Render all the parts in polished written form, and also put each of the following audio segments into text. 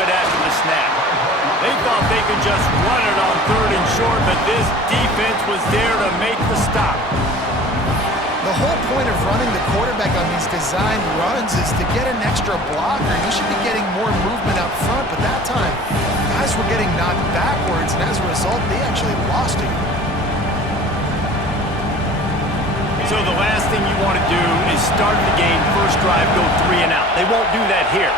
it after the snap. They thought they could just run it on 3rd and short, but this defense was there to make the stop. The whole point of running the quarterback on these designed runs is to get an extra blocker. You should be getting more movement up front, but that time, guys were getting knocked backwards, and as a result, they actually lost it. So the last thing you want to do is start the game, first drive, go 3 and out. They won't do that here.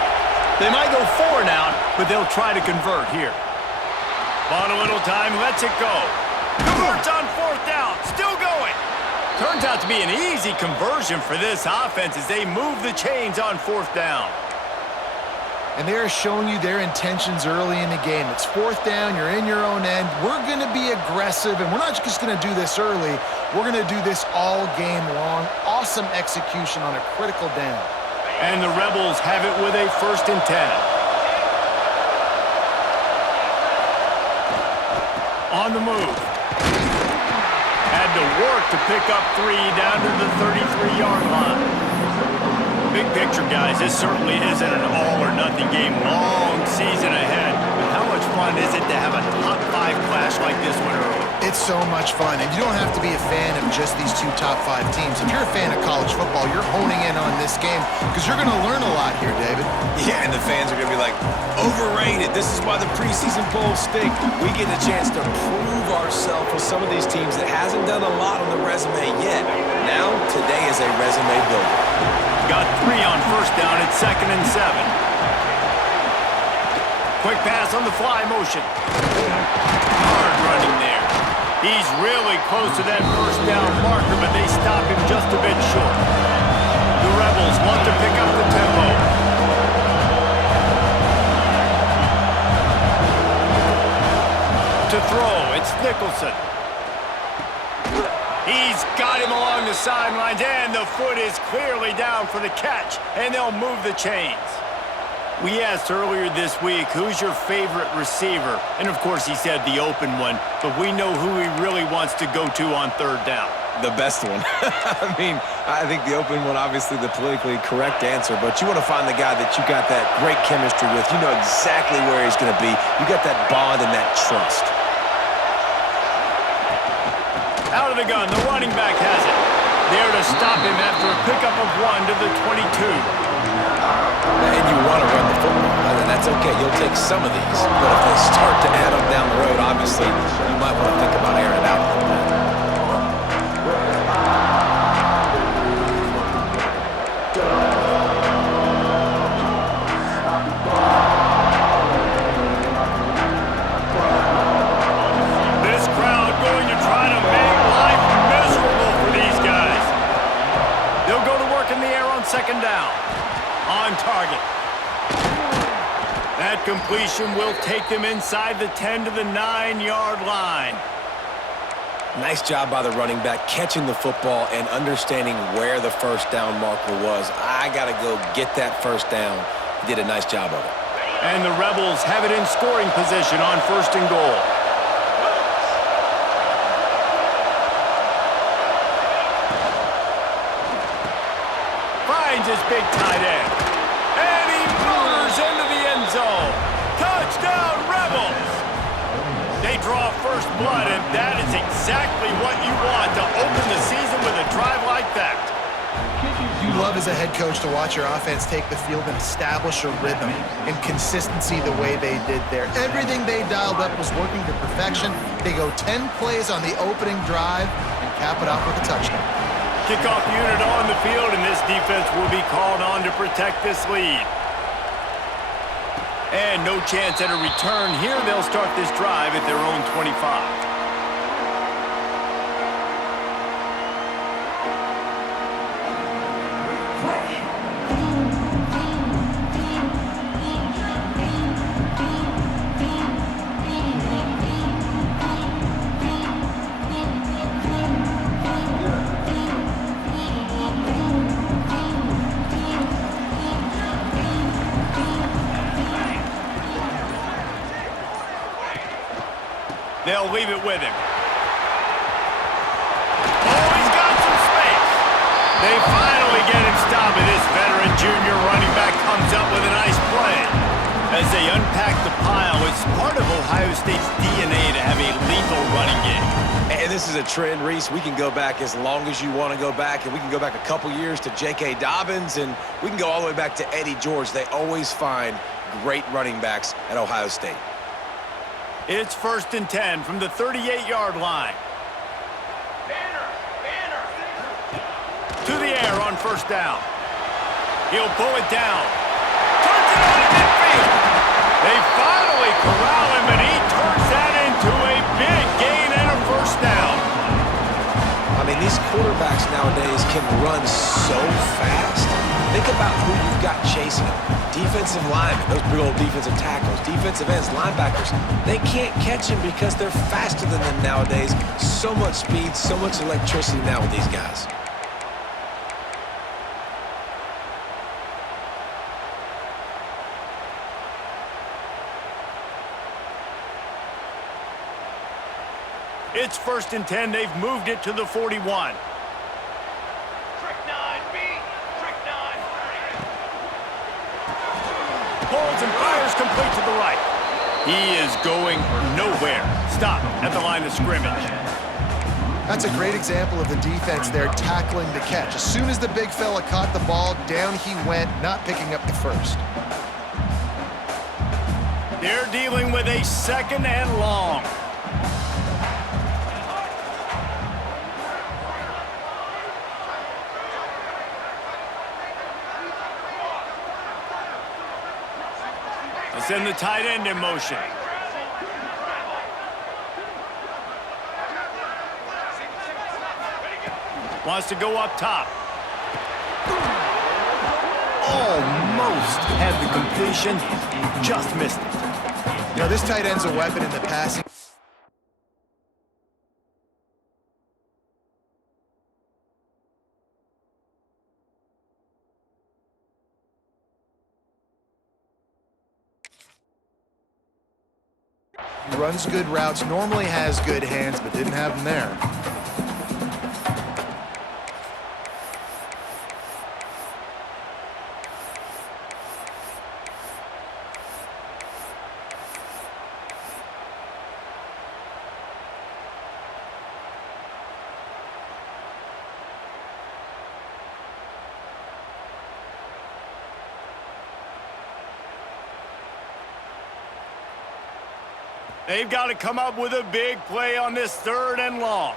They might go 4 and out, but they'll try to convert here. On a little time, lets it go. Converts on 4th down, still going. Turns out to be an easy conversion for this offense as they move the chains on 4th down. And they are showing you their intentions early in the game. It's 4th down, you're in your own end. We're going to be aggressive, and we're not just going to do this early. We're going to do this all game long. Awesome execution on a critical down. And the Rebels have it with a 1st and 10. On the move. Had to work to pick up 3 down to the 33-yard line. Big picture, guys, this certainly isn't an all-or-nothing game. Long season ahead. But how much fun is it to have a top-5 clash like this one early? It's so much fun, and you don't have to be a fan of just these 2 top-5 teams. If you're a fan of college football, you're honing in on this game because you're going to learn a lot here, David. Yeah, and the fans are going to be like, overrated. This is why the preseason polls stink. We get a chance to prove ourselves with some of these teams that hasn't done a lot on the resume yet. Now, today is a resume builder. Got 3 on 1st down at 2nd and 7. Quick pass on the fly motion. Hard running there. He's really close to that 1st down marker, but they stop him just a bit short. The Rebels want to pick up the tempo. To throw, it's Nicholson. He's got him along the sidelines, and the foot is clearly down for the catch, and they'll move the chains. We asked earlier this week, who's your favorite receiver? And, of course, he said the open one, but we know who he really wants to go to on 3rd down. The best one. I mean, I think the open one, obviously the politically correct answer, but you want to find the guy that you got that great chemistry with. You know exactly where he's going to be. You got that bond and that trust. Out of the gun, the running back has it. There to stop him after a pickup of 1 to the 22. And you want to run the football. That's okay. You'll take some of these. But if they start to add up down the road, obviously, you might want to think about airing it out a little bit. This crowd going to try to make life miserable for these guys. They'll go to work in the air on 2nd down. On target. That completion will take them inside the 10 to the 9-yard line. Nice job by the running back catching the football and understanding where the 1st down marker was. I got to go get that 1st down. He did a nice job of it. And the Rebels have it in scoring position on 1st and goal. Finds his big tight end. And he motors into the end zone. Touchdown, Rebels! They draw first blood, and that is exactly what you want to open the season with a drive like that. You love as a head coach to watch your offense take the field and establish a rhythm and consistency the way they did there. Everything they dialed up was working to perfection. They go 10 plays on the opening drive and cap it off with a touchdown. Kickoff unit on the field, and this defense will be called on to protect this lead. And no chance at a return here. They'll start this drive at their own 25. They'll leave it with him. Oh, he's got some space. They finally get him stopped, and this veteran junior running back comes up with a nice play. As they unpack the pile, it's part of Ohio State's DNA to have a lethal running game. And this is a trend, Reese. We can go back as long as you want to go back, and we can go back a couple years to J.K. Dobbins, and we can go all the way back to Eddie George. They always find great running backs at Ohio State. It's 1st and 10 from the 38-yard line. To the air on 1st down. He'll pull it down. Turns it on in midfield. They finally corral him, and he turns that into a big gain and a 1st down. I mean, these quarterbacks nowadays can run so fast. Think about who you've got chasing them. Defensive linemen, those big old defensive tackles, defensive ends, linebackers. They can't catch him because they're faster than them nowadays. So much speed, so much electricity now with these guys. It's 1st and 10. They've moved it to the 41. Pulls and fires complete to the right. He is going nowhere. Stop at the line of scrimmage. That's a great example of the defense there tackling the catch. As soon as the big fella caught the ball, down he went, not picking up the first. They're dealing with a 2nd and long. Send the tight end in motion. Wants to go up top. Almost had the completion, just missed it. You know, this tight end's a weapon in the passing. Runs good routes, normally has good hands, but didn't have them there. They've got to come up with a big play on this 3rd and long.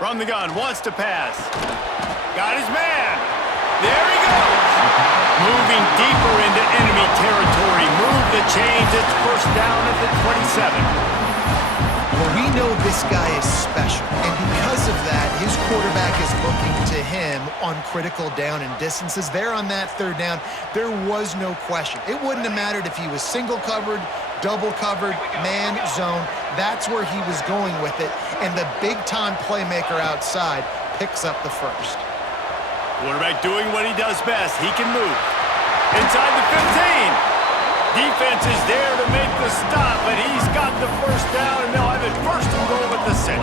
From the gun, wants to pass. Got his man. There he goes. Moving deeper into enemy territory. Move the chains. It's 1st down at the 27. Well, we know this guy is special, and because of that, his quarterback is looking to him on critical down and distances. There on that 3rd down, there was no question. It wouldn't have mattered if he was single covered, double covered, man, zone. That's where he was going with it, and the big-time playmaker outside picks up the first. Quarterback doing what he does best. He can move. Inside the 15. Defense is there to make the stop, but he's got the 1st down, and they'll have it 1st and goal at the 6.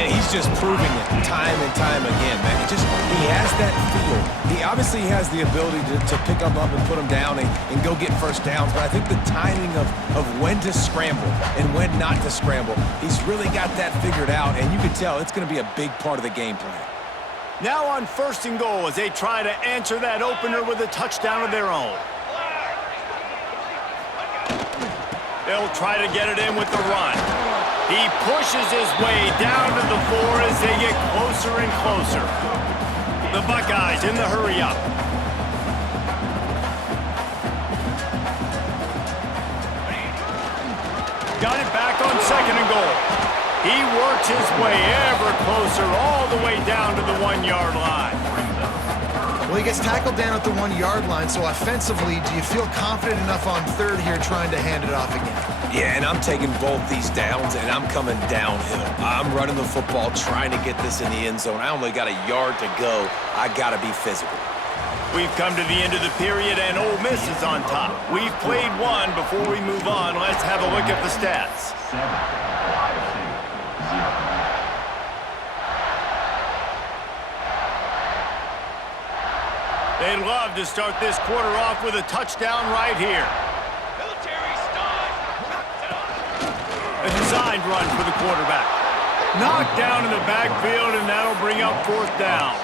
And he's just proving it time and time again, man. He has that feel. He obviously has the ability to pick them up and put them down and go get 1st downs, but I think the timing of when to scramble and when not to scramble, he's really got that figured out, and you can tell it's going to be a big part of the game plan. Now on 1st and goal as they try to answer that opener with a touchdown of their own. They'll try to get it in with the run. He pushes his way down to the 4 as they get closer and closer. The Buckeyes in the hurry up. Got it back on 2nd and goal. He works his way ever closer all the way down to the 1-yard line. Well, he gets tackled down at the 1-yard line, so offensively, do you feel confident enough on 3rd here trying to hand it off again? Yeah, and I'm taking both these downs, and I'm coming downhill. I'm running the football, trying to get this in the end zone. I only got a yard to go. I got to be physical. We've come to the end of the period, and Ole Miss is on top. We've played one. Before we move on, let's have a look at the stats. 7-0. They'd love to start this quarter off with a touchdown right here. A designed run for the quarterback. Knocked down in the backfield, and that'll bring up fourth down.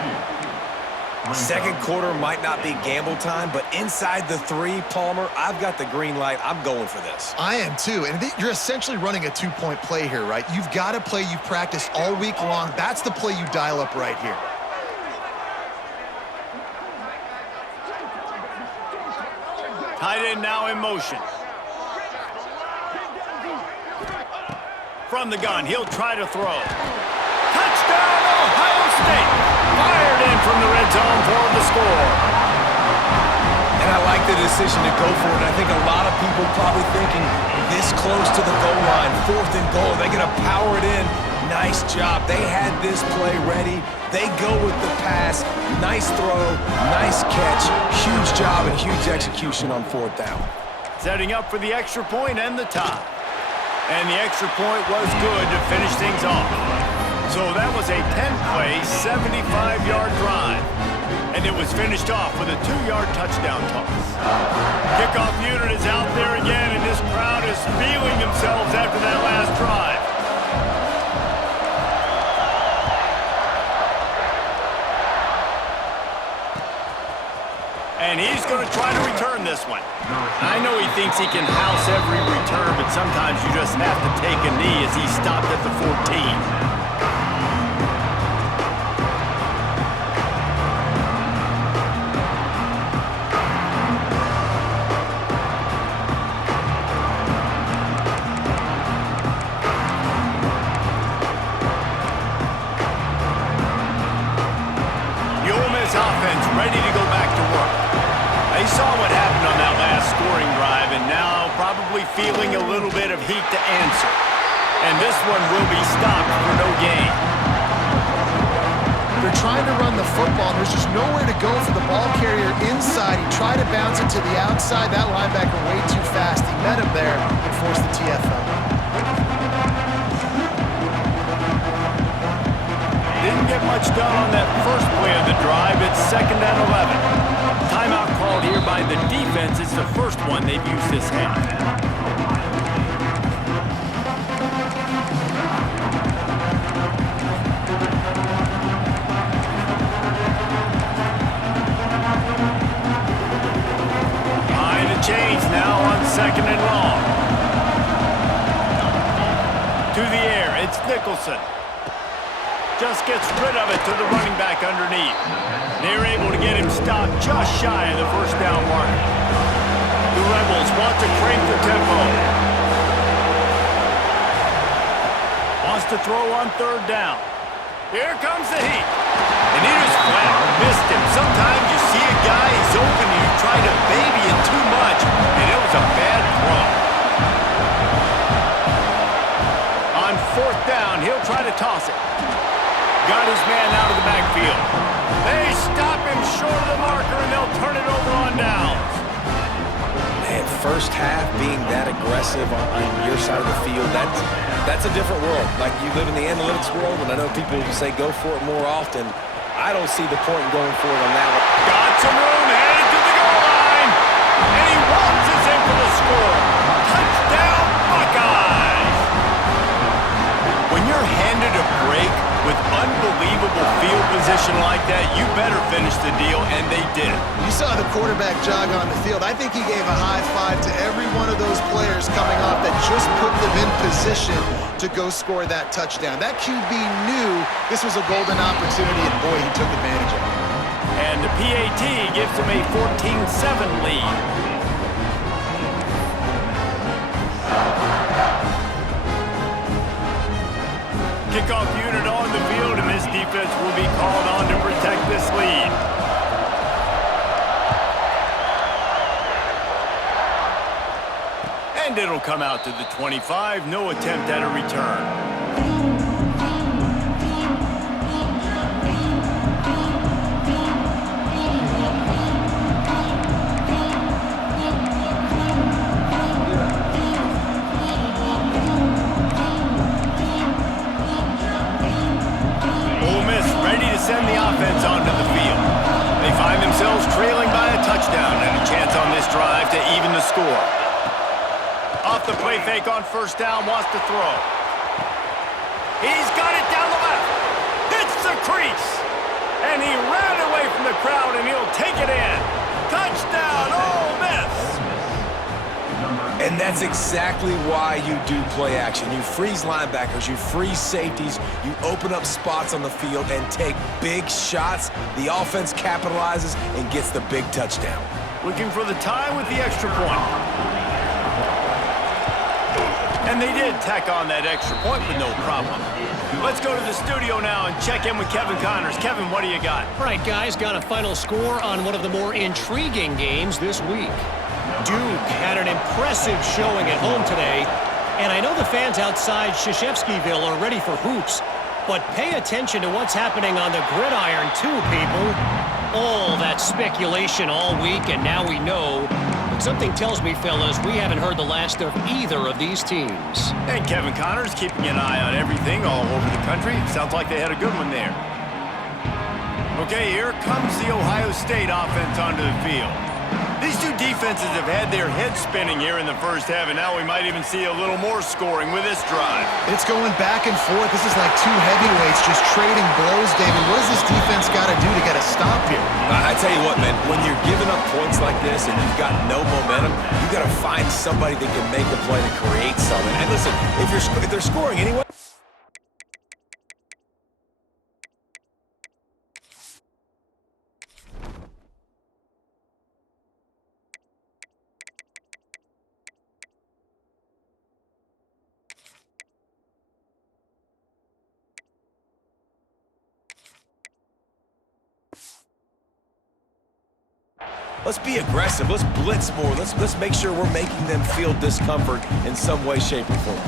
Second quarter might not be gamble time, but inside the 3, Palmer, I've got the green light. I'm going for this. I am too, and you're essentially running a 2-point play here, right? You've got a play you've practiced all week long. That's the play you dial up right here. Tight end now in motion. From the gun, he'll try to throw. Touchdown, Ohio State! Fired in from the red zone for the score. And I like the decision to go for it. I think a lot of people probably thinking this close to the goal line, 4th and goal, they're going to power it in. Nice job. They had this play ready. They go with the pass. Nice throw, nice catch. Huge job and huge execution on 4th down. Setting up for the extra point and the tie. And the extra point was good to finish things off. So that was a 10-play, 75-yard drive. And it was finished off with a 2-yard touchdown toss. Kickoff unit is out there again, and this crowd is feeling themselves after that last drive. And he's going to try to return this one. I know he thinks he can house every return, but sometimes you just have to take a knee as he stopped at the 14. Offense ready to go back to work. They saw what happened on that last scoring drive and now probably feeling a little bit of heat to answer. And this one will be stopped for no gain. They're trying to run the football. There's just nowhere to go for the ball carrier inside. He tried to bounce it to the outside. That linebacker way too fast. He met him there and forced the TFL. Didn't get much done on that first play of the drive. It's 2nd and 11. Timeout called here by the defense. It's the first one they've used this half. Behind the chains now on 2nd and long. To the air, it's Nicholson. Just gets rid of it to the running back underneath. They're able to get him stopped just shy of the first down mark. The Rebels want to crank the tempo. Wants to throw on 3rd down. Here comes the heat. And he just flat missed him. Sometimes you see a guy, he's open, and you try to baby it too much, and it was a bad throw. On 4th down, he'll try to toss it. Got his man out of the backfield. They stop him short of the marker, and they'll turn it over on downs. Man, first half being that aggressive on your side of the field, that's a different world. Like, you live in the analytics world, and I know people say go for it more often. I don't see the point in going for it on that one. Got some room, headed to the goal line, and he waltzes in for the score. Touchdown, Buckeyes! When you're handed a break with unbelievable field position like that, you better finish the deal, and they did. You saw the quarterback jog on the field. I think he gave a high five to every one of those players coming off that just put them in position to go score that touchdown. That QB knew this was a golden opportunity, and boy, he took advantage of it. And the PAT gives them a 14-7 lead. Kickoff unit on the field, and this defense will be called on to protect this lead. And it'll come out to the 25. No attempt at a return. Send the offense onto the field. They find themselves trailing score. Off the play fake on first down, wants to throw. He's got it down the left. Hits the crease. And he ran away from the crowd, and he'll take it in. Touchdown, Ole Miss. And that's exactly why you do play action. You freeze linebackers, you freeze safeties, you open up spots on the field and take big shots. The offense capitalizes and gets the big touchdown. Looking for the tie with the extra point. And they did tack on that extra point with no problem. Let's go to the studio now and check in with Kevin Connors. Kevin, what do you got? All right, guys, got a final score on one of the more intriguing games this week. Duke had an impressive showing at home today, and I know the fans outside Krzyzewskiville are ready for hoops, but pay attention to what's happening on the gridiron too, people. All that speculation all week, and now we know. But something tells me, fellas, we haven't heard the last of either of these teams. And Kevin Connors keeping an eye on everything all over the country. Sounds like they had a good one there. Okay, here comes the Ohio State offense onto the field. These two defenses have had their heads spinning here in the first half, and now we might even see a little more scoring with this drive. It's going back and forth. This is like two heavyweights just trading blows, David. What does this defense got to do to get a stop here? I tell you what, man, when you're giving up points like this and you've got no momentum, you got to find somebody that can make a play to create something. And listen, if they're scoring anyway. Let's be aggressive. Let's blitz more. Let's make sure we're making them feel discomfort in some way, shape, or form.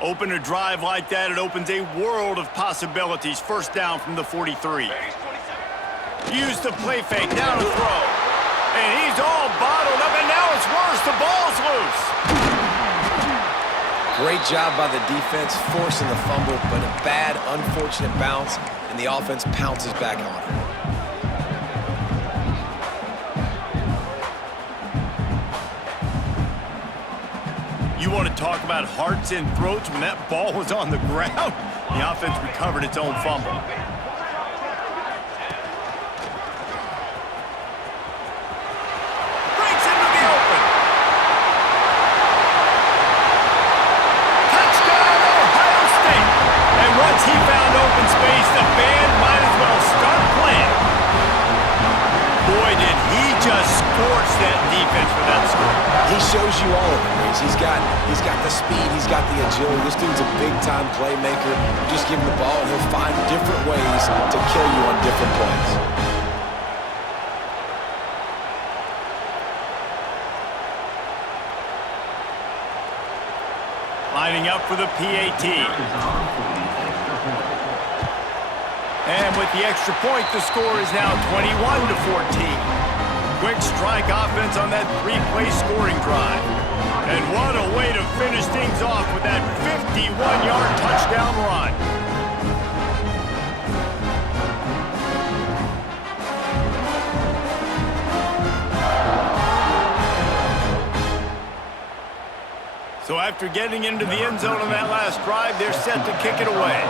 Open a drive like that, it opens a world of possibilities. First down from the 43. Use the play fake, now to throw. And he's all bottled up, and now it's worse. The ball's loose. Great job by the defense, forcing the fumble, but a bad, unfortunate bounce, and the offense pounces back on it. You want to talk about hearts and throats when that ball was on the ground? The offense recovered its own fumble. Breaks into the open. Touchdown, Ohio State. And once he found open space, the band might as well start playing. Boy, did he just scorch that defense for that score. He shows you all of it, Reese. He's got the speed, he's got the agility. This dude's a big-time playmaker. You just give him the ball, and he'll find different ways to kill you on different plays. Lining up for the PAT. And with the extra point, the score is now 21-14. Quick strike offense on that three-play scoring drive. And what a way to finish things off with that 51-yard touchdown run. So after getting into the end zone on that last drive, they're set to kick it away.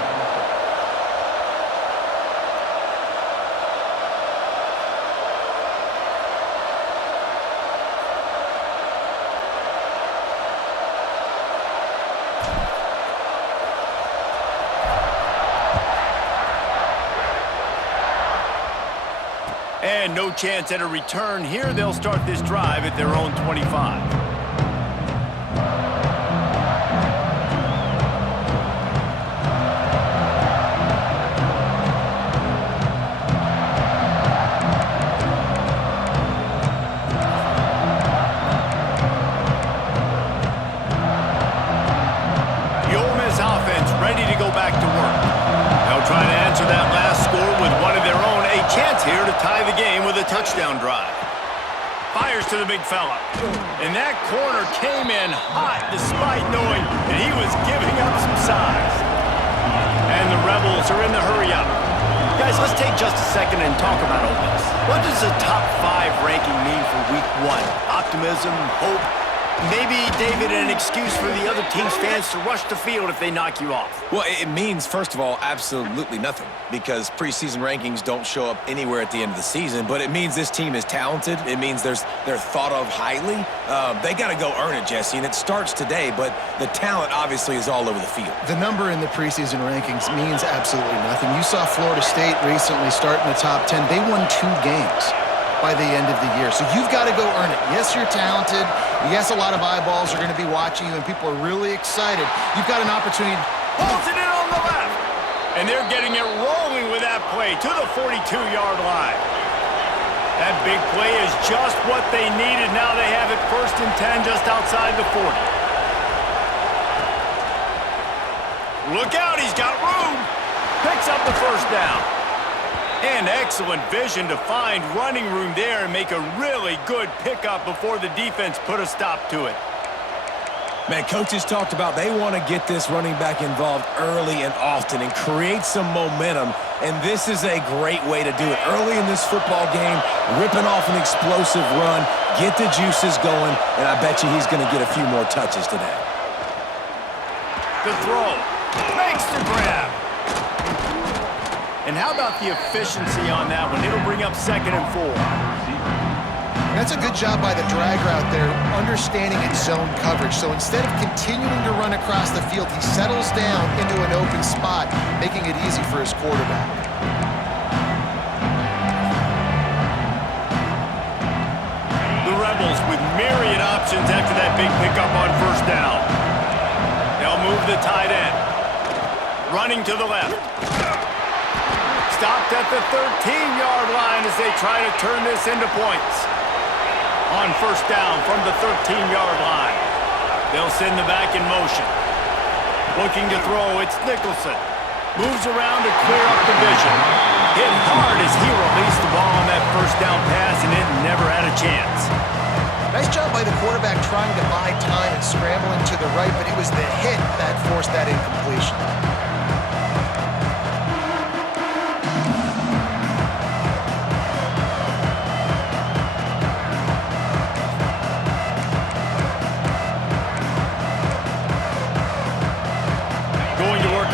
And no chance at a return here. They'll start this drive at their own 25. The Ole Miss offense ready to go back to work. They'll try to answer that last score with one of their own. A chance here to tie the game with a touchdown drive. Fires to the big fella. And that corner came in hot despite knowing that he was giving up some size. And the Rebels are in the hurry up. Guys, Guys, let's take just a second and talk about Ole Miss. What does a top 5 ranking mean for Week 1? Optimism, hope, maybe, David, an excuse for the other team's fans to rush the field if they knock you off? Well, it means, first of all, absolutely nothing, because preseason rankings don't show up anywhere at the end of the season, but it means this team is talented. It means they're thought of highly. They got to go earn it, Jesse, and it starts today, but the talent obviously is all over the field. The number in the preseason rankings means absolutely nothing. You saw Florida State recently start in the top 10. They won 2 games by the end of the year. So you've got to go earn it. Yes, you're talented. Yes, a lot of eyeballs are going to be watching you, and people are really excited. You've got an opportunity. Pulls it in on the left. And they're getting it rolling with that play to the 42-yard line. That big play is just what they needed. Now they have it 1st and 10 just outside the 40. Look out, he's got room. Picks up the 1st down. And excellent vision to find running room there and make a really good pickup before the defense put a stop to it. Man, coaches talked about they want to get this running back involved early and often and create some momentum, and this is a great way to do it. Early in this football game, ripping off an explosive run, get the juices going, and I bet you he's going to get a few more touches today. The throw. Makes the grab. And how about the efficiency on that one? It'll bring up 2nd and 4. That's a good job by the drag route there, understanding its zone coverage. So instead of continuing to run across the field, he settles down into an open spot, making it easy for his quarterback. The Rebels with myriad options after that big pickup on 1st down. They'll move the tight end. Running to the left. Stopped at the 13-yard line as they try to turn this into points. On 1st down from the 13-yard line. They'll send the back in motion. Looking to throw, it's Nicholson. Moves around to clear up the vision. Hit hard as he released the ball on that 1st down pass, and it never had a chance. Nice job by the quarterback trying to buy time and scrambling to the right, but it was the hit that forced that incompletion.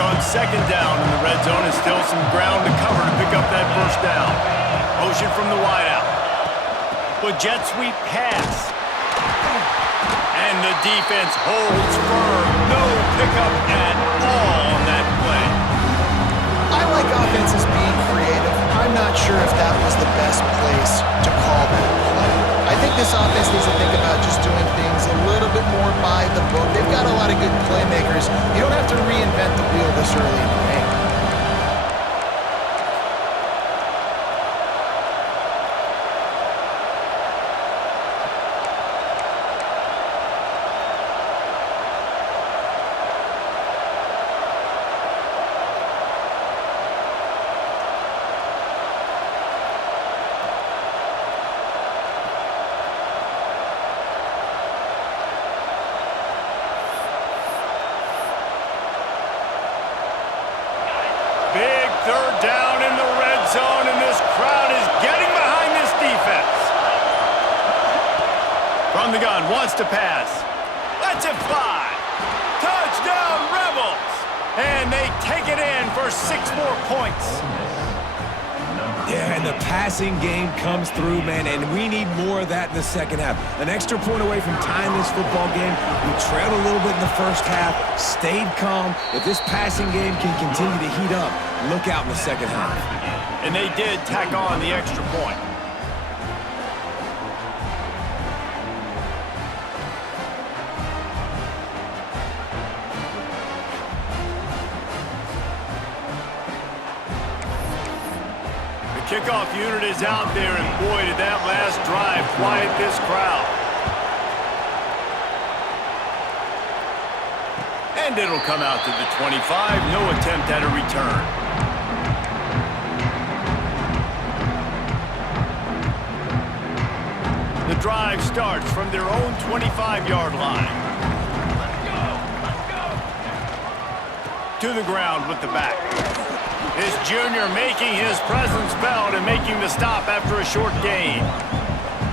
On 2nd down in the red zone is still some ground to cover to pick up that 1st down. Motion from the wideout. With jet sweep pass. And the defense holds firm. No pickup at all on that play. I like offenses being creative. I'm not sure if that was the best place to call that play. I think this offense needs to think about just doing things a little bit more by the book. They've got a lot of good playmakers. You don't have to reinvent the wheel this early in the game. Big 3rd down in the red zone, and this crowd is getting behind this defense. From the gun, wants to pass. Lets it fly. Touchdown, Rebels! And they take it in for 6 more points. Yeah, and the passing game comes through, man, and we need more of that in the 2nd half. An extra point away from tying this football game. We trailed a little bit in the 1st half, stayed calm. If this passing game can continue to heat up, look out in the 2nd half. And they did tack on the extra point. Kickoff unit is out there, and boy, did that last drive quiet this crowd. And it'll come out to the 25. No attempt at a return. The drive starts from their own 25-yard line. To the ground with the back. This junior making his presence felt and making the stop after a short gain.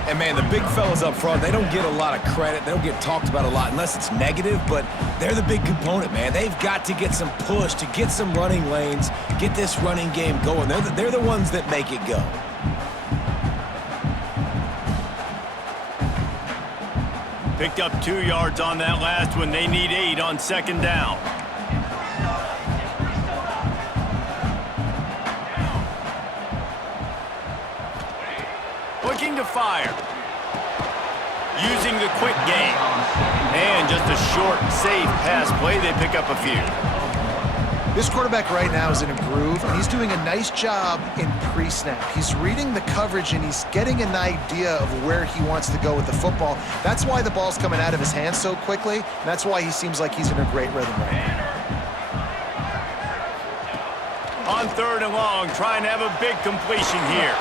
And, man, the big fellas up front, they don't get a lot of credit. They don't get talked about a lot unless it's negative, but they're the big component, man. They've got to get some push, to get some running lanes, get this running game going. They're the ones that make it go. Picked up 2 yards on that last one. They need 8 on second down. Looking to fire. Using the quick game. And just a short, safe pass play. They pick up a few. This quarterback right now is in a groove, and he's doing a nice job in pre-snap. He's reading the coverage, and he's getting an idea of where he wants to go with the football. That's why the ball's coming out of his hands so quickly, and that's why he seems like he's in a great rhythm right now. On 3rd and long, trying to have a big completion here.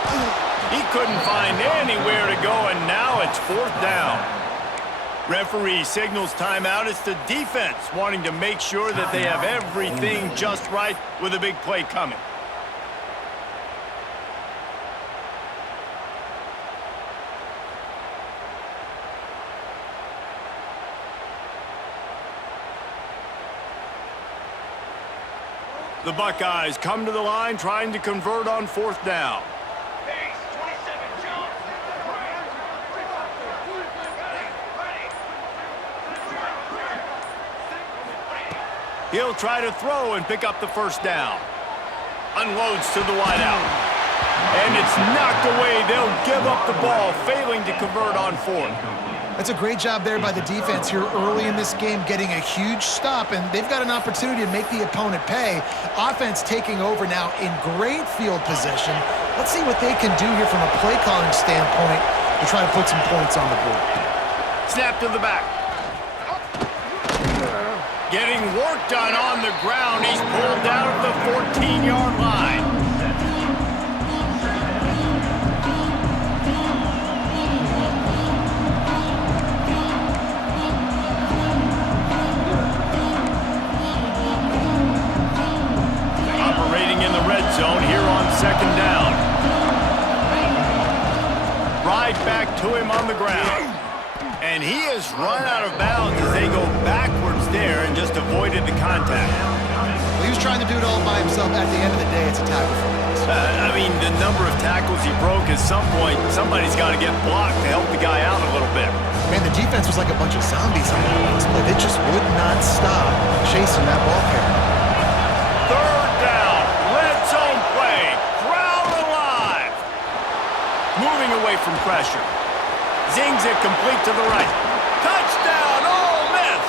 He couldn't find anywhere to go, and now it's 4th down. Referee signals timeout. It's the defense wanting to make sure that they have everything just right with a big play coming. The Buckeyes come to the line trying to convert on 4th down. He'll try to throw and pick up the 1st down. Unloads to the wideout. And it's knocked away. They'll give up the ball, failing to convert on 4th. That's a great job there by the defense here early in this game, getting a huge stop, and they've got an opportunity to make the opponent pay. Offense taking over now in great field position. Let's see what they can do here from a play calling standpoint to try to put some points on the board. Snap to the back. Getting work done on the ground. He's pulled down at the 14-yard line. Operating in the red zone here on 2nd down. Right back to him on the ground. And he has run out of bounds as they go backwards there and just avoided the contact. Well, he was trying to do it all by himself. At the end of the day, it's a tackle for loss. I mean, the number of tackles he broke, at some point, somebody's got to get blocked to help the guy out a little bit. Man, the defense was like a bunch of zombies on that last play. They just would not stop chasing that ball carrier. 3rd down, red zone play, crowd alive. Moving away from pressure. Zings it complete to the right. Touchdown, Ole Miss!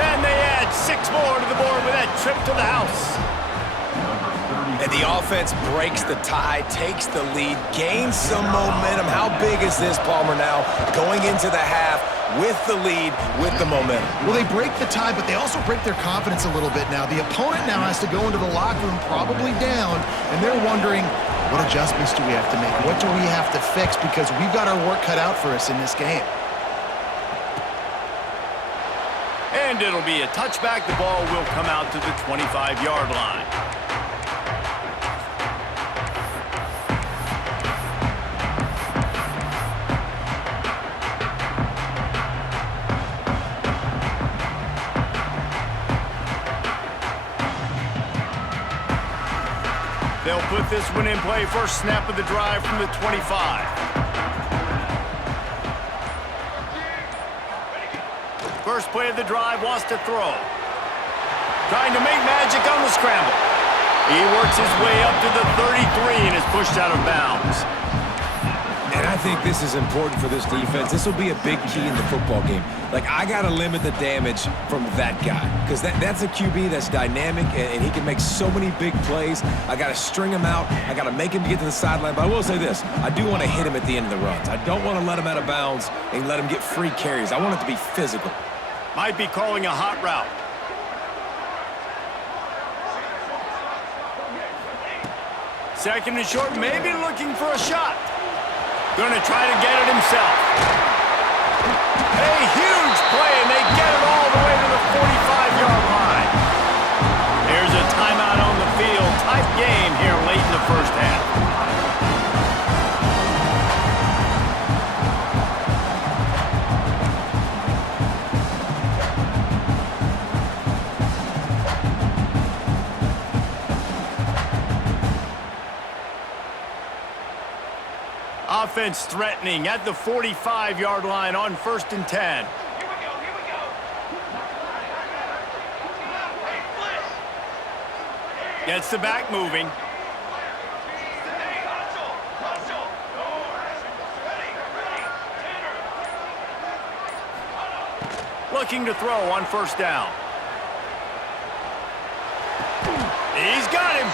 And they add 6 more to the board with that trip to the house. And the offense breaks the tie, takes the lead, gains some momentum. How big is this, Palmer, now going into the half with the lead, with the momentum? Well, they break the tie, but they also break their confidence a little bit now. The opponent now has to go into the locker room probably down, and they're wondering, what adjustments do we have to make? What do we have to fix? Because we've got our work cut out for us in this game. And it'll be a touchback. The ball will come out to the 25-yard line. They'll put this one in play. First snap of the drive from the 25. First play of the drive, wants to throw. Trying to make magic on the scramble. He works his way up to the 33 and is pushed out of bounds. And I think this is important for this defense. This will be a big key in the football game. Like, I got to limit the damage from that guy because that's a QB that's dynamic, and he can make so many big plays. I got to string him out. I got to make him get to the sideline. But I will say this. I do want to hit him at the end of the runs. I don't want to let him out of bounds and let him get free carries. I want it to be physical. Might be calling a hot route. Second and short, maybe looking for a shot. Gonna try to get it himself. A huge play, and they get it all the way to the 45-yard line. There's a timeout on the field. Tight game first half. Offense threatening at the 45-yard line on 1st and 10. Gets the back moving. Looking to throw on 1st down. He's got him.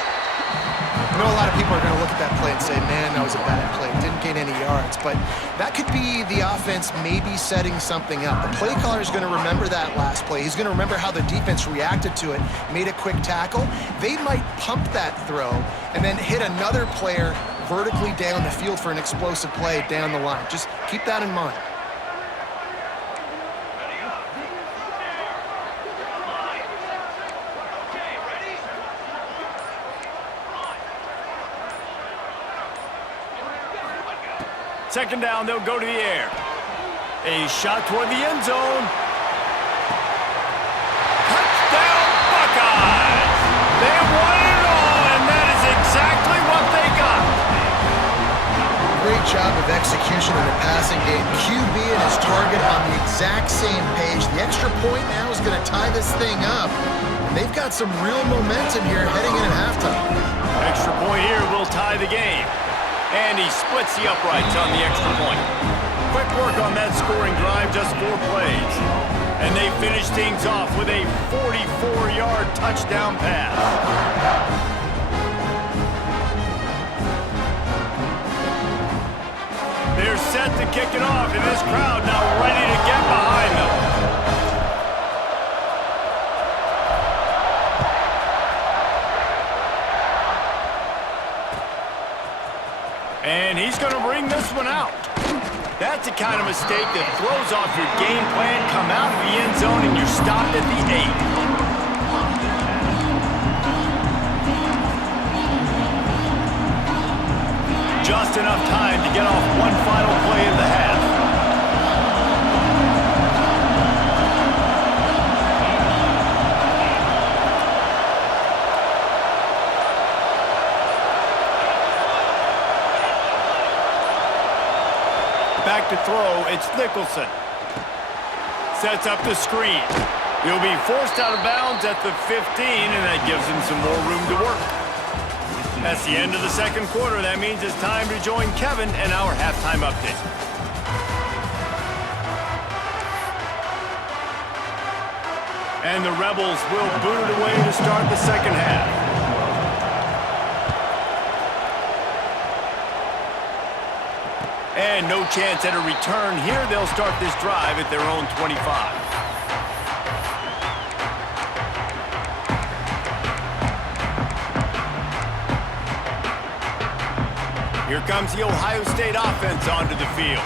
I know a lot of people are going to look at that play and say, man, that was a bad play. Didn't gain any yards. But that could be the offense maybe setting something up. The play caller is going to remember that last play. He's going to remember how the defense reacted to it, made a quick tackle. They might pump that throw and then hit another player vertically down the field for an explosive play down the line. Just keep that in mind. Second down, they'll go to the air. A shot toward the end zone. Touchdown, Buckeyes! They won it all, and that is exactly what they got. Great job of execution in the passing game. QB and his target on the exact same page. The extra point now is going to tie this thing up. And they've got some real momentum here heading in at halftime. Extra point here will tie the game. And he splits the uprights on the extra point. Quick work on that scoring drive, just 4 plays. And they finish things off with a 44-yard touchdown pass. They're set to kick it off, and this crowd now ready to get behind them. And he's going to bring this one out. That's the kind of mistake that throws off your game plan. Come out of the end zone and you're stopped at the 8. Just enough time to get off one final play of the half. Back to throw, it's Nicholson. Sets up the screen. He'll be forced out of bounds at the 15, and that gives him some more room to work. That's the end of the second quarter. That means it's time to join Kevin and our halftime update. And the Rebels will boot it away to start the second half. And no chance at a return here. They'll start this drive at their own 25. Here comes the Ohio State offense onto the field.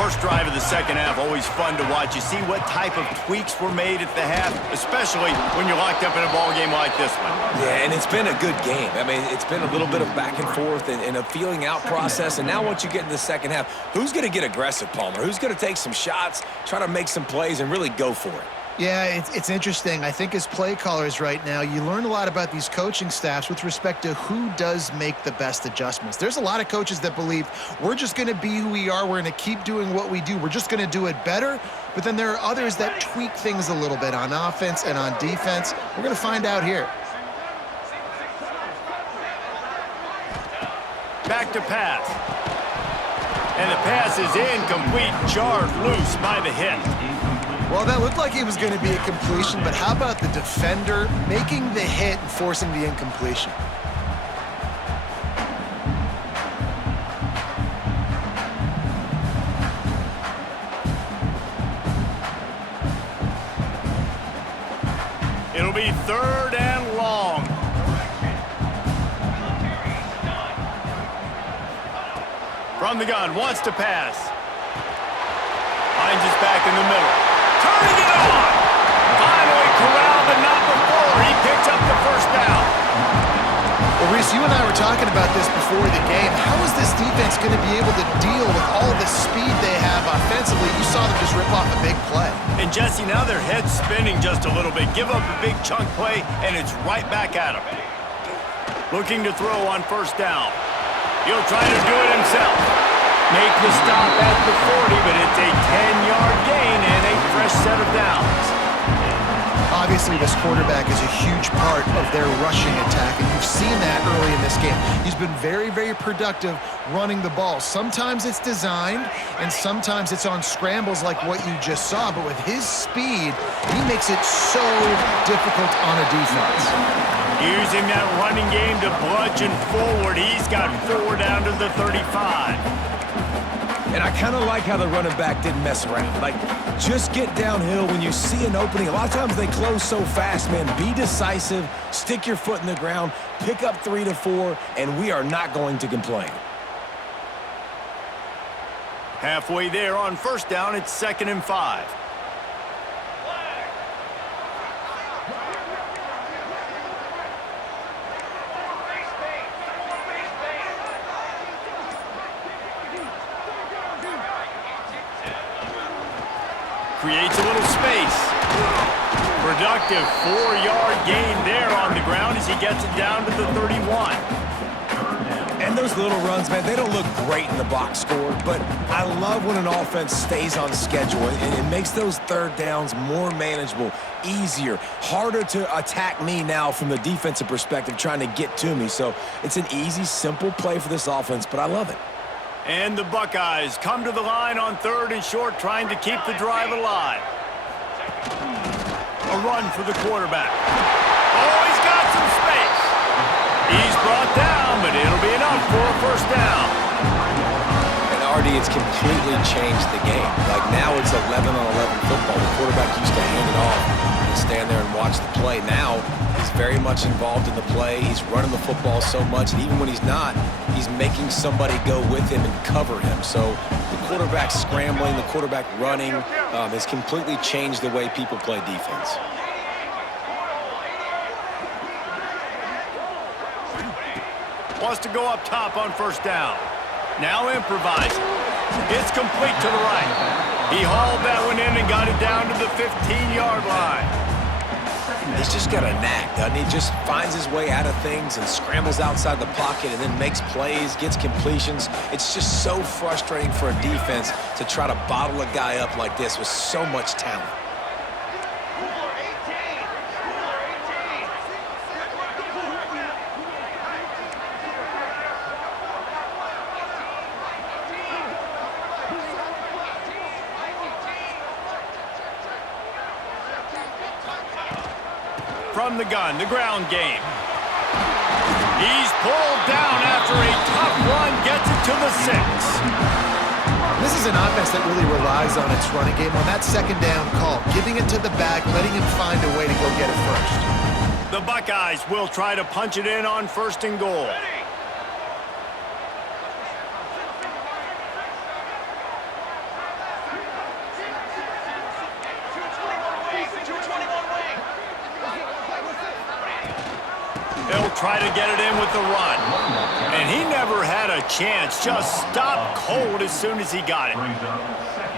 First drive of the second half, always fun to watch. You see what type of tweaks were made at the half, especially when you're locked up in a ball game like this one. Yeah, and it's been a good game. I mean, it's been a little bit of back and forth and a feeling out process. And now once you get in the second half, who's going to get aggressive, Palmer? Who's going to take some shots, try to make some plays, and really go for it? Yeah, it's interesting. I think as play callers right now, you learn a lot about these coaching staffs with respect to who does make the best adjustments. There's a lot of coaches that believe we're just going to be who we are. We're going to keep doing what we do. We're just going to do it better. But then there are others that tweak things a little bit on offense and on defense. We're going to find out here. Back to pass. And the pass is incomplete, jarred loose by the hit. Well, that looked like it was going to be a completion, but how about the defender making the hit and forcing the incompletion? It'll be 3rd and long. From the gun, wants to pass. Finds his back in the middle. Turning it on! Finally corralled, but not before. He picks up the first down. Well, Reese, you and I were talking about this before the game. How is this defense going to be able to deal with all the speed they have offensively? You saw them just rip off a big play. And Jesse, now their head's spinning just a little bit. Give up a big chunk play, and it's right back at him. Looking to throw on first down. He'll try to do it himself. Make the stop at the 40, but it's a 10-yard gain and a fresh set of downs. Obviously, this quarterback is a huge part of their rushing attack, and you've seen that early in this game. He's been very, very productive running the ball. Sometimes it's designed, and sometimes it's on scrambles like what you just saw, but with his speed, he makes it so difficult on a defense. Using that running game to bludgeon forward. He's got 4 down to the 35. And I kind of like how the running back didn't mess around. Like, just get downhill when you see an opening. A lot of times they close so fast, man. Be decisive, stick your foot in the ground, pick up 3 to 4, and we are not going to complain. Halfway there on first down, it's 2nd and 5. Creates a little space. Productive 4-yard gain there on the ground as he gets it down to the 31. And those little runs, man, they don't look great in the box score, but I love when an offense stays on schedule, and it makes those third downs more manageable, easier, harder to attack me now from the defensive perspective trying to get to me. So it's an easy, simple play for this offense, but I love it. And the Buckeyes come to the line on 3rd and short, trying to keep the drive alive. A run for the quarterback. Oh, he's got some space. He's brought down, but it'll be enough for a first down. And Artie, it's completely changed the game. Like, now it's 11-on-11 football. The quarterback used to hand it off and stand there and watch the play. Now he's very much involved in the play. He's running the football so much, and even when he's not, he's making somebody go with him and cover him. So the quarterback scrambling, the quarterback running has completely changed the way people play defense. Wants to go up top on first down. Now improvising. It's complete to the right. He hauled that one in and got it down to the 15-yard line. He's just got a knack, doesn't he? Just finds his way out of things and scrambles outside the pocket and then makes plays, gets completions. It's just so frustrating for a defense to try to bottle a guy up like this with so much talent. From the gun, the ground game. He's pulled down after a tough run, gets it to the 6. This is an offense that really relies on its running game on that 2nd down call, giving it to the back, letting him find a way to go get it first. The Buckeyes will try to punch it in on 1st and goal. They'll try to get it in with the run. And he never had a chance. Just stopped cold as soon as he got it.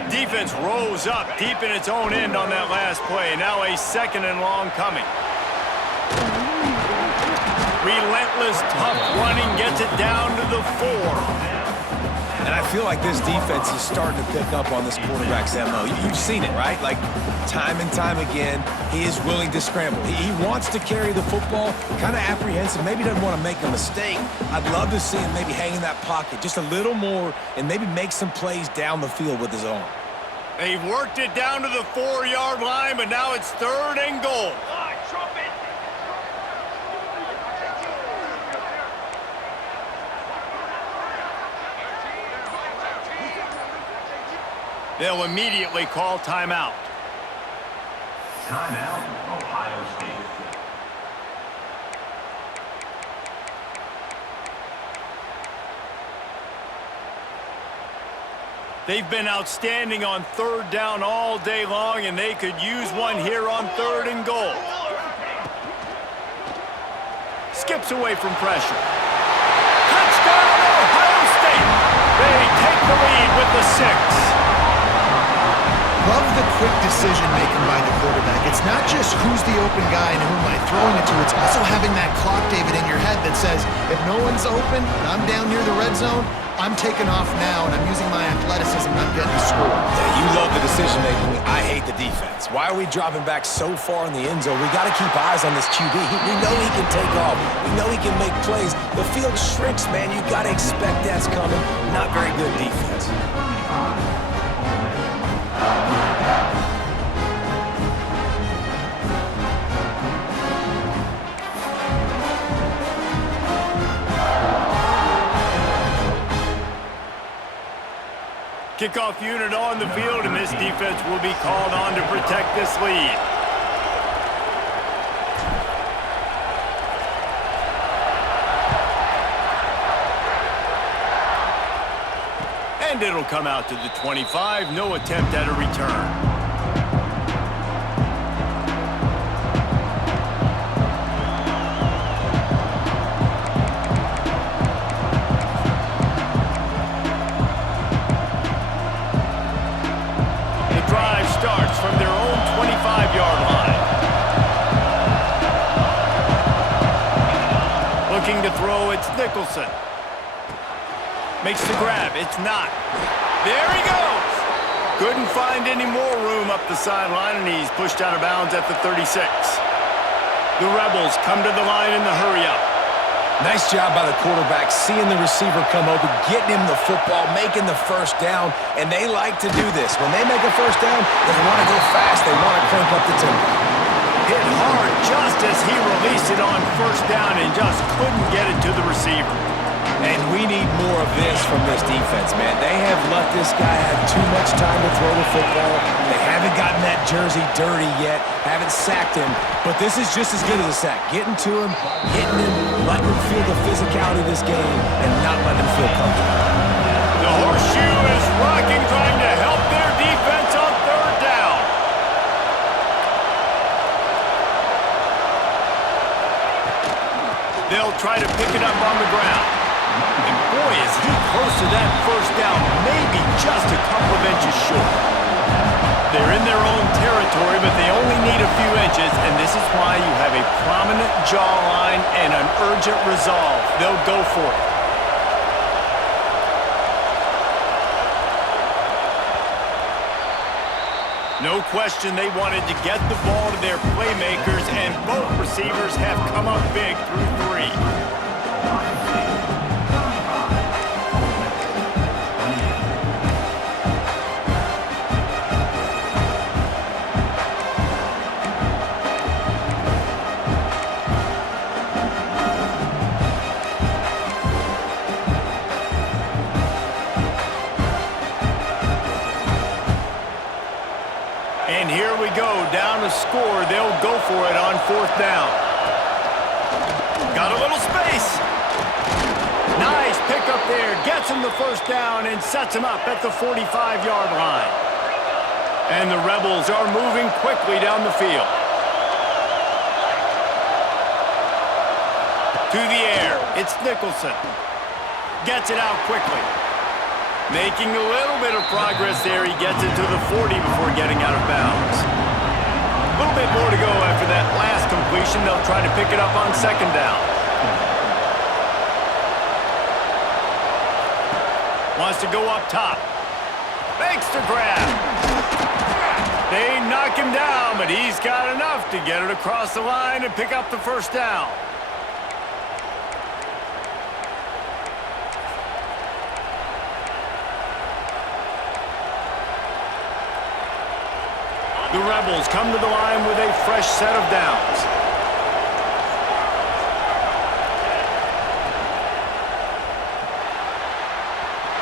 Defense rose up deep in its own end on that last play. Now a 2nd and long coming. Relentless, tough running gets it down to the 4. And I feel like this defense is starting to pick up on this quarterback's MO. You've seen it, right? Like, time and time again, he is willing to scramble. He wants to carry the football, kind of apprehensive, maybe doesn't want to make a mistake. I'd love to see him maybe hang in that pocket just a little more and maybe make some plays down the field with his arm. They've worked it down to the 4-yard line, but now it's 3rd and goal. They'll immediately call timeout. Timeout, Ohio State. They've been outstanding on 3rd down all day long, and they could use one here on 3rd and goal. skips away from pressure. Touchdown, Ohio State! They take the lead with the 6. Love the quick decision-making by the quarterback. It's not just who's the open guy and who am I throwing it to. It's also having that clock, David, in your head that says, if no one's open, and I'm down near the red zone, I'm taking off now, and I'm using my athleticism, and I'm getting a score. Yeah, you love the decision-making. I hate the defense. Why are we dropping back so far in the end zone? We got to keep eyes on this QB. We know he can take off. We know he can make plays. The field shrinks, man. You got to expect that's coming. Not very good defense. Kickoff unit on the field, and this defense will be called on to protect this lead. And it'll come out to the 25. No attempt at a return. Starts from their own 25-yard line. Looking to throw, it's Nicholson. Makes the grab, it's not. There he goes! Couldn't find any more room up the sideline, and he's pushed out of bounds at the 36. The Rebels come to the line in the hurry-up. Nice job by the quarterback, seeing the receiver come open, getting him the football, making the first down, and they like to do this. When they make a first down, they want to go fast. They want to crank up the tempo. Hit hard just as he released it on first down and just couldn't get it to the receiver. And we need more of this from this defense, man. They have let this guy have too much time to throw the football. They haven't gotten that jersey dirty yet, haven't sacked him, but this is just as good as a sack. Getting to him, hitting him, letting him feel the physicality of this game, and not letting him feel comfortable. The horseshoe is rocking, trying to help their defense on third down. They'll try to pick it up on the ground. And boy, is he close to that first down, maybe just a couple of inches short. They're in their own territory, but they only need a few inches, and this is why you have a prominent jawline and an urgent resolve. They'll go for it. No question they wanted to get the ball to their playmakers, and both receivers have come up big through 3. And here we go, down to score. They'll go for it on fourth down. Got a little space. Nice pickup there. Gets him the first down and sets him up at the 45-yard line. And the Rebels are moving quickly down the field. To the air, it's Nicholson. Gets it out quickly. Making a little bit of progress there. He gets it to the 40 before getting out of bounds. A little bit more to go after that last completion. They'll try to pick it up on second down. Wants to go up top. Makes the grab. They knock him down, but he's got enough to get it across the line and pick up the first down. The Rebels come to the line with a fresh set of downs.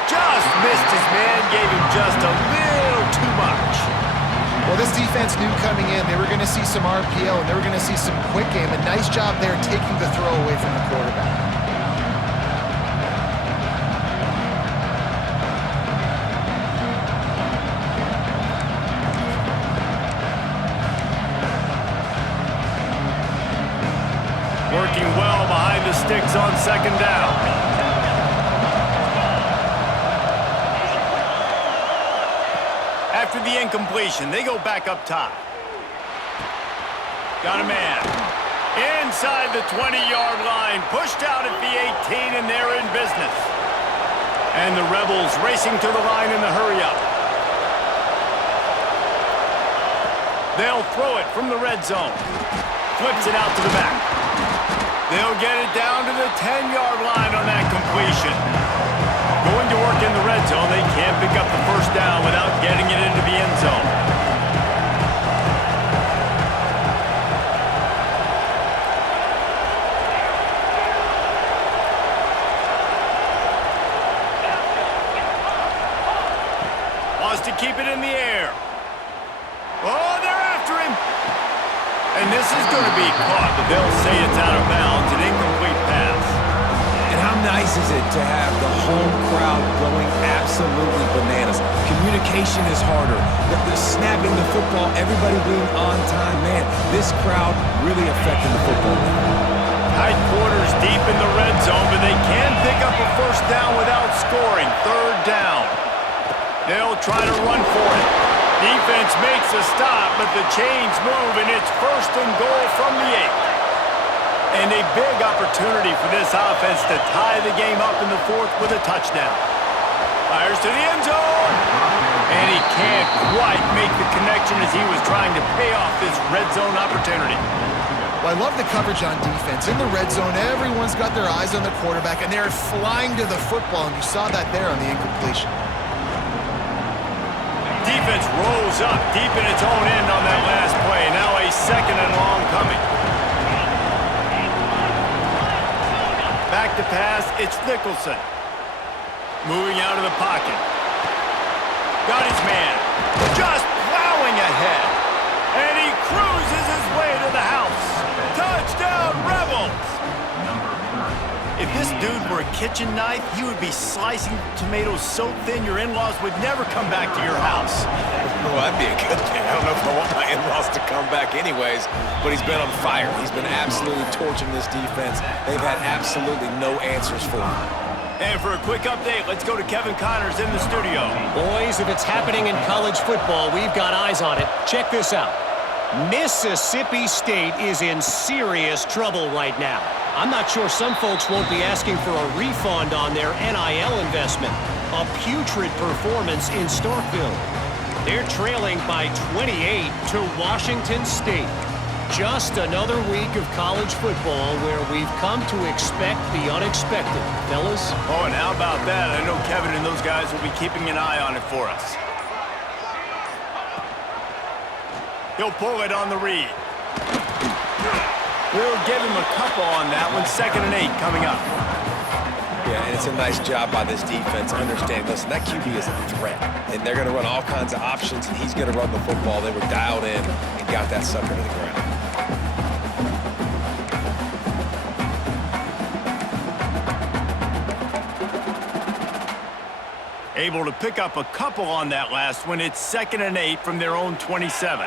Just missed his man, gave him just a little too much. Well, this defense knew coming in they were going to see some RPO and they were going to see some quick game. A nice job there taking the throw away from the quarterback. Working well behind second down. After the incompletion, they go back up top. Got a man. Inside the 20-yard line, pushed out at the 18, and they're in business. And the Rebels racing to the line in the hurry-up. They'll throw it from the red zone. Flips it out to the back. They'll get it down to the 10-yard line on that completion. Going to work in the red zone, they can't pick up the first down without getting it into the end zone. To keep it in the air. Oh, they're after him. And this is going to be caught, but they'll say it's out of bounds, an incomplete pass. And how nice is it to have the home crowd going absolutely bananas? Communication is harder. The snapping the football, everybody being on time. Man, this crowd really affecting the football. Tight quarters deep in the red zone, but they can pick up a first down without scoring. Third down. They'll try to run for it. Defense makes a stop, but the chains move, and it's first and goal from the 8. And a big opportunity for this offense to tie the game up in the fourth with a touchdown. Fires to the end zone. And he can't quite make the connection as he was trying to pay off this red zone opportunity. Well, I love the coverage on defense. In the red zone, everyone's got their eyes on the quarterback, and they're flying to the football, and you saw that there on the incompletion. Defense rolls up deep in its own end on that last play. Now a second and long coming. Back to pass, it's Nicholson. Moving out of the pocket. Got his man. Just plowing ahead. And he cruises his way to the house. Touchdown, Rebels! If this dude were a kitchen knife, he would be slicing tomatoes so thin your in-laws would never come back to your house. Well, that'd be a good thing. I don't know if I want my in-laws to come back anyways, but he's been on fire. He's been absolutely torching this defense. They've had absolutely no answers for him. And for a quick update, let's go to Kevin Connors in the studio. Boys, if it's happening in college football, we've got eyes on it. Check this out. Mississippi State is in serious trouble right now. I'm not sure some folks won't be asking for a refund on their NIL investment. A putrid performance in Starkville. They're trailing by 28 to Washington State. Just another week of college football where we've come to expect the unexpected, fellas. Oh, and how about that? I know Kevin and those guys will be keeping an eye on it for us. He'll pull it on the read. We'll give him a couple on that one. 2nd and 8 coming up. Yeah, and it's a nice job by this defense understanding, listen, that QB is a threat, and they're going to run all kinds of options, and he's going to run the football. They were dialed in and got that sucker to the ground. Able to pick up a couple on that last one. It's 2nd and 8 from their own 27.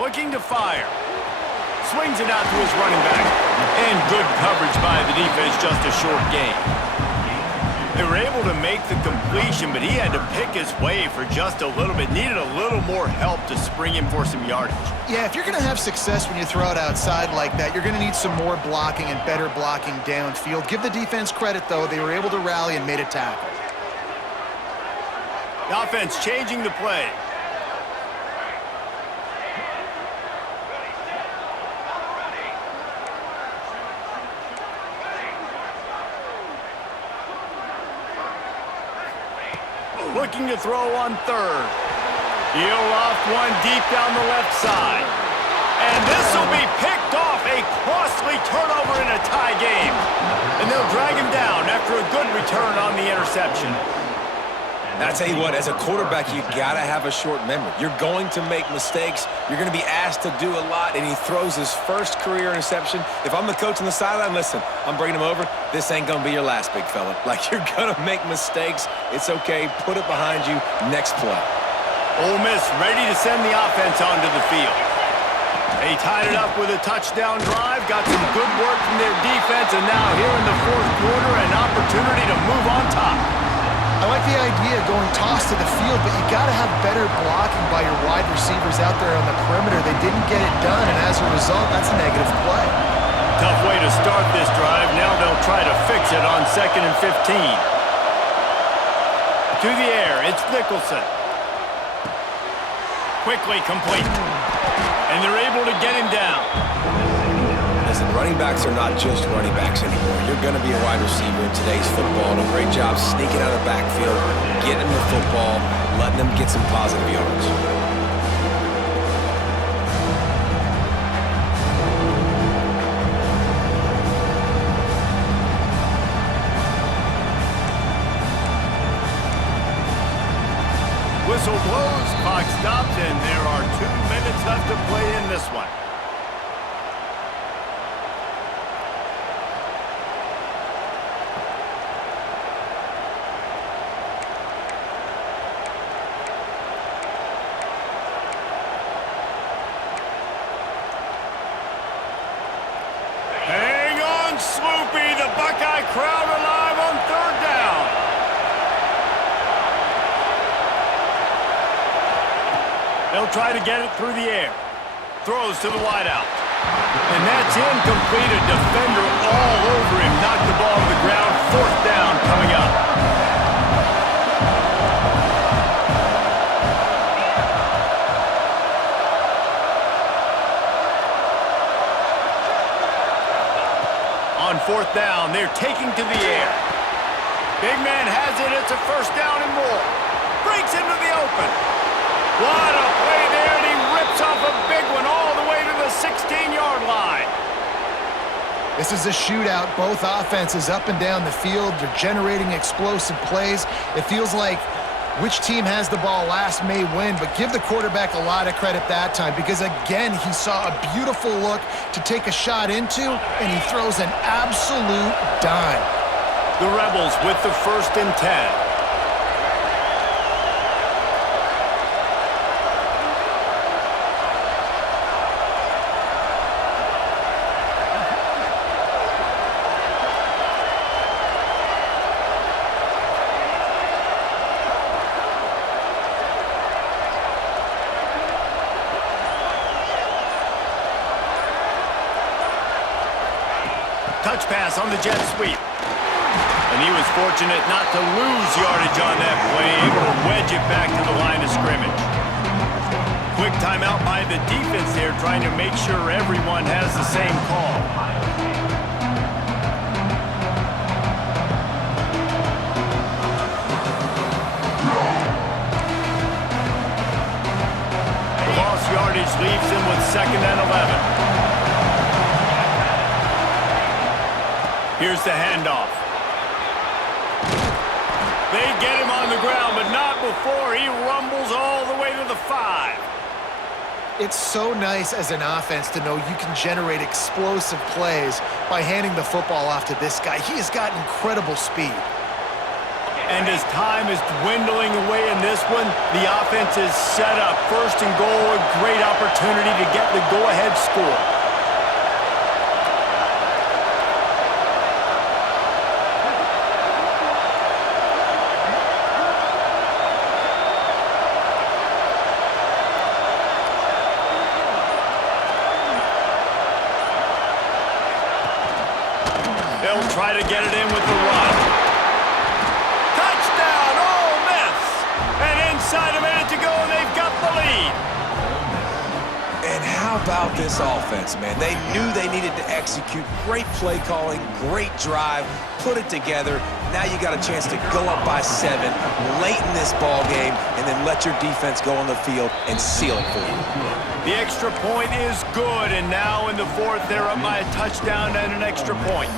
Looking to fire. Swings it out to his running back. And good coverage by the defense, just a short gain. They were able to make the completion, but he had to pick his way for just a little bit. Needed a little more help to spring him for some yardage. Yeah, if you're going to have success when you throw it outside like that, you're going to need some more blocking and better blocking downfield. Give the defense credit, though. They were able to rally and made a tackle. The offense changing the play. Looking to throw on 3rd. He'll off one deep down the left side. And this will be picked off. A costly turnover in a tie game. And they'll drag him down after a good return on the interception. And I tell you what, as a quarterback, you got to have a short memory. You're going to make mistakes. You're going to be asked to do a lot, and he throws his first career interception. If I'm the coach on the sideline, listen, I'm bringing him over. This ain't going to be your last, big fella. Like, you're going to make mistakes. It's okay. Put it behind you. Next play. Ole Miss ready to send the offense onto the field. They tied it up with a touchdown drive, got some good work from their defense, and now here in the fourth quarter, an opportunity to move on top. I like the idea of going toss to the field, but you got to have better blocking by your wide receivers out there on the perimeter. They didn't get it done, and as a result, that's a negative play. Tough way to start this drive. Now they'll try to fix it on 2nd and 15. To the air, it's Nicholson. Quickly complete. And they're able to get him down. Listen, running backs are not just running backs anymore. You're going to be a wide receiver in today's football. And a great job sneaking out of the backfield, getting the football, letting them get some positive yards. Whistle blows, clock stops, and there are 2 minutes left to play in this one. Hang on, Sloopy, the Buckeye crowd alive on 3rd down. They'll try to get it through the air. Throws to the wideout. And that's incomplete. A defender all over him. Knocked the ball to the ground. 4th down coming up. On 4th down, they're taking to the air. Big man has it. It's a 1st down and more. Breaks into the open. What a play there, and he rips off a big one all the way to the 16-yard line. This is a shootout. Both offenses up and down the field. They're generating explosive plays. It feels like which team has the ball last may win, but give the quarterback a lot of credit that time because, again, he saw a beautiful look to take a shot into, and he throws an absolute dime. The Rebels with the 1st and 10. Touch pass on the jet sweep. And he was fortunate not to lose yardage on that play, able to wedge it back to the line of scrimmage. Quick timeout by the defense there, trying to make sure everyone has the same call. The lost yardage leaves him with 2nd and 11. Here's the handoff. They get him on the ground, but not before he rumbles all the way to the 5. It's so nice as an offense to know you can generate explosive plays by handing the football off to this guy. He has got incredible speed. And as time is dwindling away in this one, the offense is set up. 1st and goal, a great opportunity to get the go-ahead score. They'll try to get it in with the run. Touchdown, Ole Miss! And inside a minute to go, and they've got the lead. And how about this offense, man? They knew they needed to execute. Great play calling, great drive, put it together. Now you got a chance to go up by 7 late in this ball game and then let your defense go on the field and seal it for you. The extra point is good, and now in the 4th, they're up by a touchdown and an extra point.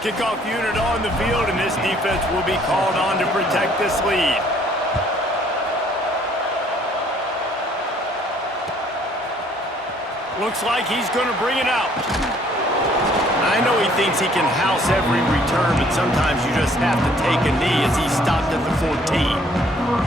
Kickoff unit on the field, and this defense will be called on to protect this lead. Looks like he's going to bring it out. I know he thinks he can house every return, but sometimes you just have to take a knee as he stopped at the 14.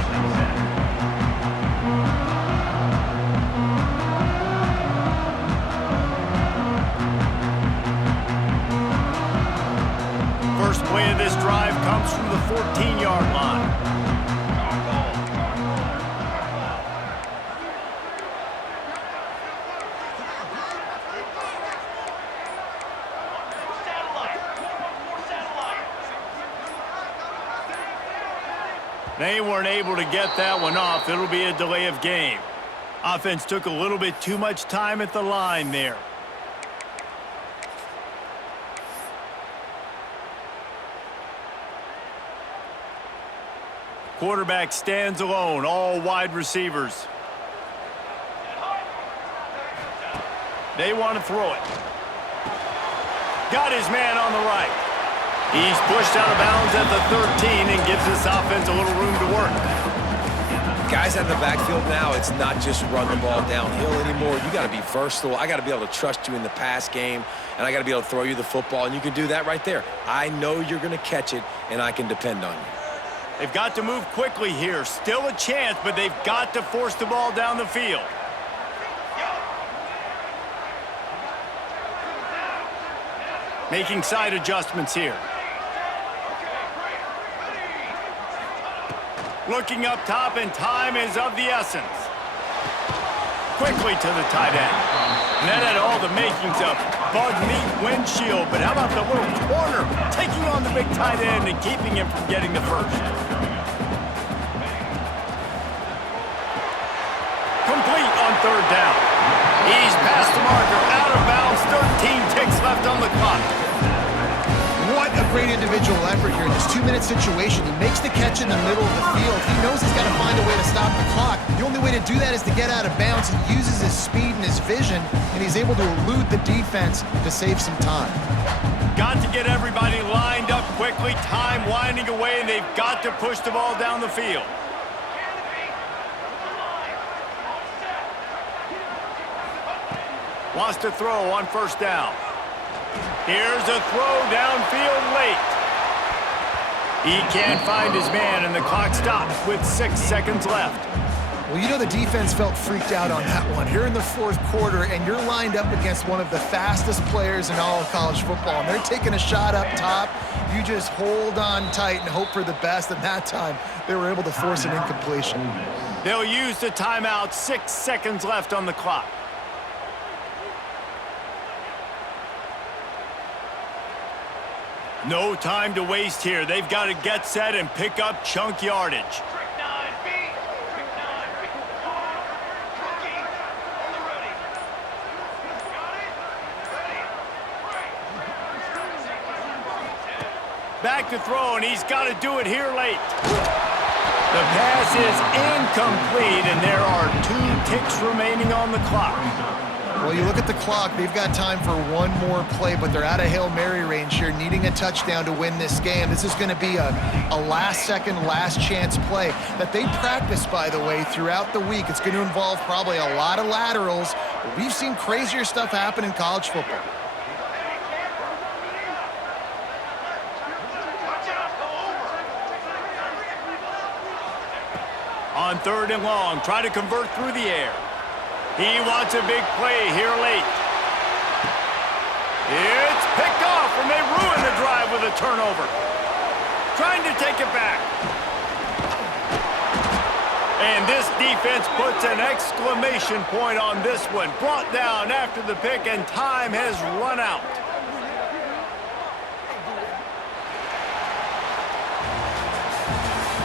this drive comes from the 14-yard line. They weren't able to get that one off. It'll be a delay of game. Offense took a little bit too much time at the line there. Quarterback stands alone, all wide receivers. They want to throw it. Got his man on the right. He's pushed out of bounds at the 13 and gives this offense a little room to work. Guys out of the backfield now, it's not just run the ball downhill anymore. You got to be versatile. I got to be able to trust you in the pass game, and I got to be able to throw you the football, and you can do that right there. I know you're going to catch it, and I can depend on you. They've got to move quickly here. Still a chance, but they've got to force the ball down the field. Making side adjustments here. Looking up top, and time is of the essence. Quickly to the tight end. And that had all the makings of bug meat windshield, but how about the little corner taking on the big tight end and keeping him from getting the first? Complete on third down. He's past the marker, out of bounds, 13 ticks left on the clock. What a great individual effort here in this 2-minute situation. He makes the catch in the middle of the field. He knows he's got to find a way to stop the clock. The only way to do that is to get out of bounds. He uses his speed and his vision, and he's able to elude the defense to save some time. Got to get everybody lined up quickly. Time winding away, and they've got to push the ball down the field. Wants to throw on first down. Here's a throw downfield late. He can't find his man, and the clock stops with 6 seconds left. Well, you know the defense felt freaked out on that one. Here in the fourth quarter, and you're lined up against one of the fastest players in all of college football, and they're taking a shot up top. You just hold on tight and hope for the best, and that time they were able to force an incompletion. They'll use the timeout. 6 seconds left on the clock. No time to waste here. They've got to get set and pick up chunk yardage. Back to throw, and he's got to do it here late. The pass is incomplete, and there are 2 ticks remaining on the clock. Well, you look at the clock, they've got time for one more play, but they're out of Hail Mary range here, needing a touchdown to win this game. This is going to be a last-second, last-chance play that they practice, by the way, throughout the week. It's going to involve probably a lot of laterals. We've seen crazier stuff happen in college football. On third and long, try to convert through the air. He wants a big play here late. It's picked off, and they ruin the drive with a turnover. Trying to take it back. And this defense puts an exclamation point on this one. Brought down after the pick, and time has run out.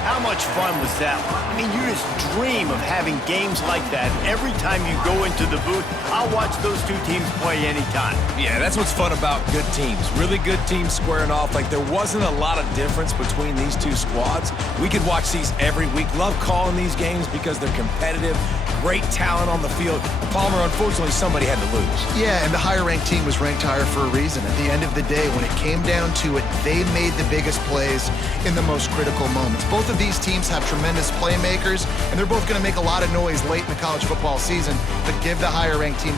How much fun was that? I mean, you just dream of having games like that every time you go into the booth. I'll watch those 2 teams play anytime. Yeah, that's what's fun about good teams. Really good teams squaring off. Like, there wasn't a lot of difference between these 2 squads. We could watch these every week. Love calling these games because they're competitive. Great talent on the field. Palmer, unfortunately, somebody had to lose. Yeah, and the higher-ranked team was ranked higher for a reason. At the end of the day, when it came down to it, they made the biggest plays in the most critical moments. Both of these teams have tremendous playmakers, and they're both going to make a lot of noise late in the college football season, but give the higher-ranked team